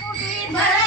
ಕೋಟಿ ಬರ